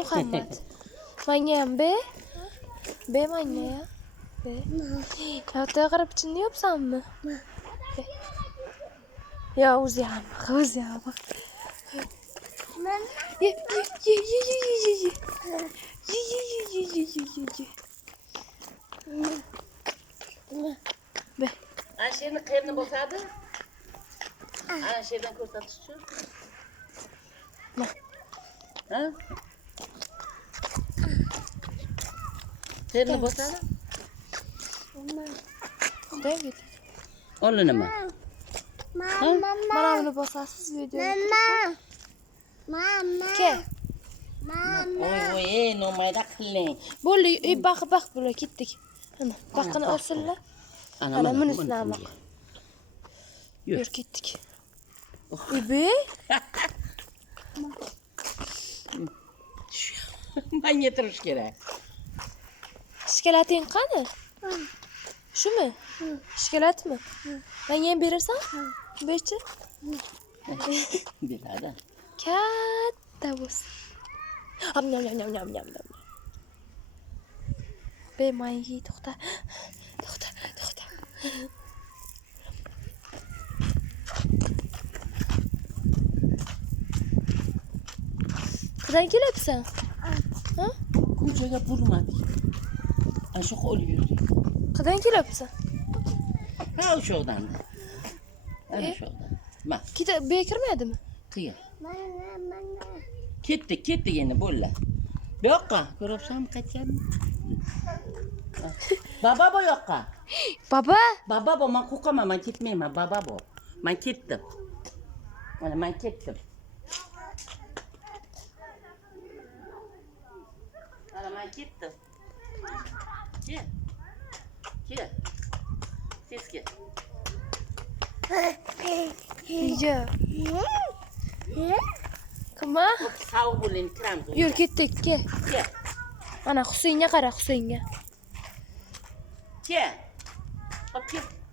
Muhammad. Manga ham be. Be manga ya. Be. Yo'qda qarab chinni yopsanmi? Ya o'zi ham. Ye. Be. Ana she'rni qayerni bosadi? Ana she'rdan ko'rsatish uchun. Ha? She'rni bosadi? David. Ola nima? Mana buni bosasiz video. Mama. Ke. Oy, nomayda qiling. Bo'ldi, baq bo'la ketdik. Ana, baqini olsinlar. Ana bunisini ham. Yur ketdik. Be. Menga turish kerak. Shokolating qani? Shumi? Shokoladmi? Menga ham berarsan? Bechi? Beradi. Katta bo'lsin. Nyam. Be maygi to'xta. Qanday kelyapsan? Ha? Ko'chaga burmadik. Ana shu olib yurdik. Qanday kelyapsan? Ha, o'shoqdan. Ana shoqdan. Ma, Bekirmadimi? qiya. Ketdi endi bo'lla. Bu yoqqa, ko'ryapsanmi qaytganmi? Baba bu yoqqa. Baba, bu men qo'rqaman, men ketmayman, baba bu. Men ketdim. Mana men ketdim. Ana men ketdim. Kel. Tez kel. Yo. Kima? Sog' bo'ling, kiram. Yur ketdik, ke. Kel. Ana Husaynga qara, Husaynga. Kel. Hop kel.